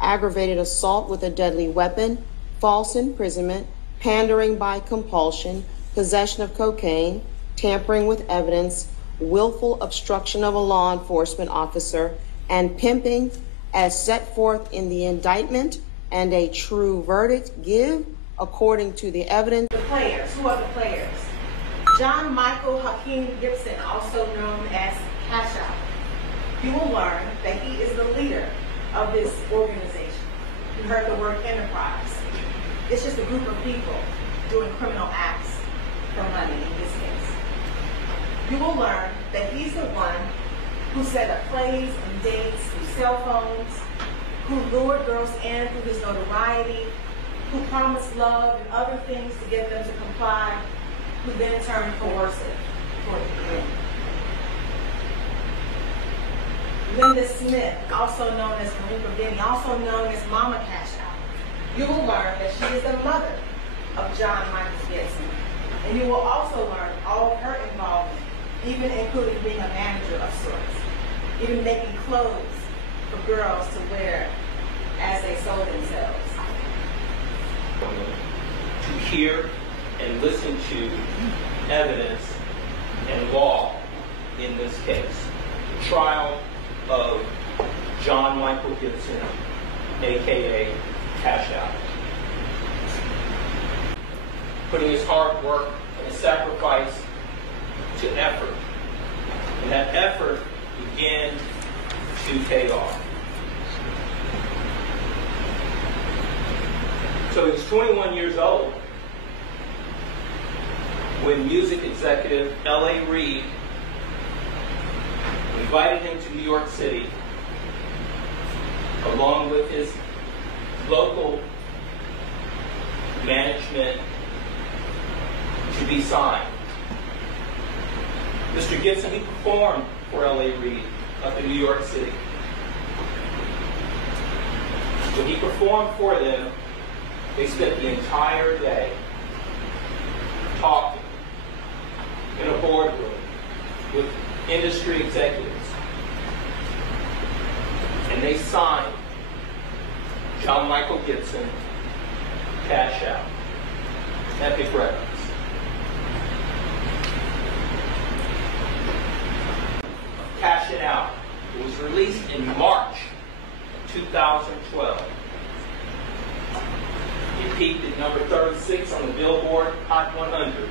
aggravated assault with a deadly weapon, false imprisonment, pandering by compulsion, possession of cocaine, tampering with evidence, willful obstruction of a law enforcement officer, and pimping as set forth in the indictment, and a true verdict give according to the evidence. The players. Who are the players? John Michael Hakeem Gibson, also known as Cash Out. You will learn that he is the leader of this organization. You heard the word enterprise. It's just a group of people doing criminal acts for money in this case. You will learn that he's the one who set up plays and dates through cell phones, who lured girls in through his notoriety, who promised love and other things to get them to comply, who then turned coercive toward the end. Linda Smith, also known as Marika Benny, also known as Mama Cash Out. You will learn that she is the mother of John Michael Gibson. And you will also learn all of her involvement, even including being a manager of sorts, even making clothes for girls to wear as they sold themselves. To hear and listen to evidence and law in this case. The trial of John Michael Gibson, aka Cash Out. Putting his hard work and his sacrifice to effort. And that effort began to pay off. So he was 21 years old when music executive L.A. Reid invited him to New York City along with his local management to be signed. Mr. Gibson, he performed for L.A. Reid up in New York City. When he performed for them, they spent the entire day talking in a boardroom with industry executives. And they signed John Michael Gibson, Cash Out. Epic Records. Cash It Out. It was released in March of 2012. It peaked at number 36 on the Billboard Hot 100.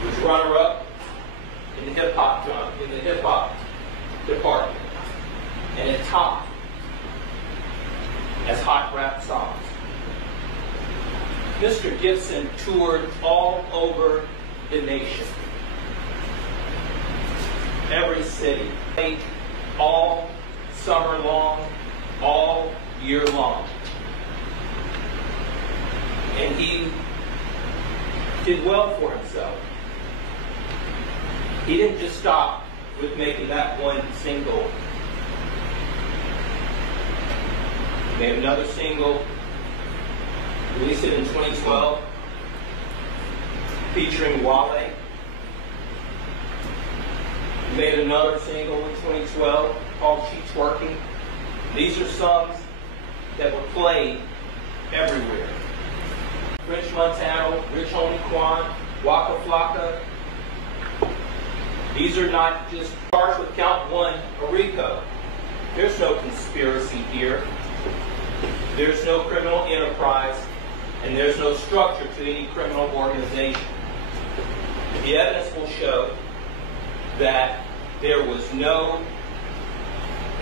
It was runner-up in the hip-hop department. And it topped as hot rap songs. Mr. Gibson toured all over the nation. Every city. Played all summer long, all year long. And he did well for himself. He didn't just stop with making that one single. He made another single, released it in 2012, featuring Wale. He made another single in 2012 called She Twerking. These are songs that were played everywhere. French Montano, Rich Homie Quan, Waka Flocka. These are not just charged with count one, a RICO. There's no conspiracy here. There's no criminal enterprise, and there's no structure to any criminal organization. The evidence will show that there was no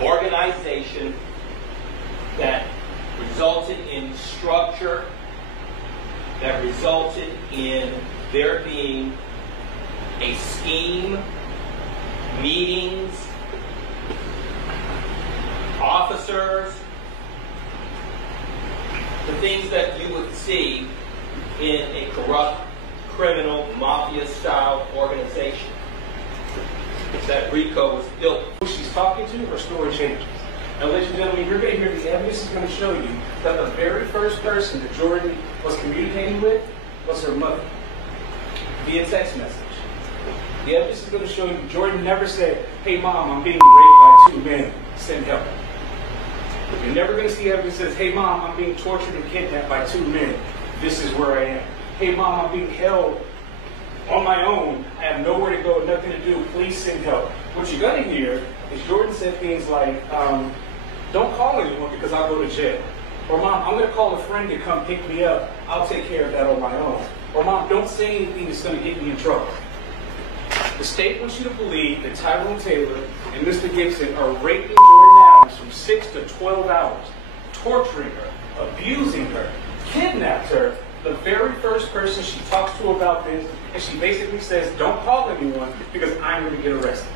organization that resulted in structure, that resulted in there being a scheme, meetings, officers, the things that you would see in a corrupt, criminal, mafia-style organization. That RICO was built. Who she's talking to, her story changes. Now, ladies and gentlemen, you're going to hear the evidence is going to show you that the very first person that Jordan was communicating with was her mother via text message. The evidence is going to show you Jordan never said, "Hey mom, I'm being raped by two men, send help." You're never going to see evidence that says, hey mom, I'm being tortured and kidnapped by 2 men. This is where I am. Hey mom, I'm being held on my own. I have nowhere to go, nothing to do. Please send help. What you're going to hear is Jordan said things like, don't call anyone because I'll go to jail. Or mom, I'm going to call a friend to come pick me up. I'll take care of that on my own. Or mom, don't say anything that's going to get me in trouble. The state wants you to believe that Tyrone Taylor and Mr. Gibson are raping Jordan Adams from 6 to 12 hours, torturing her, abusing her, kidnapped her, the very first person she talks to about this, and she basically says, don't call anyone because I'm going to get arrested.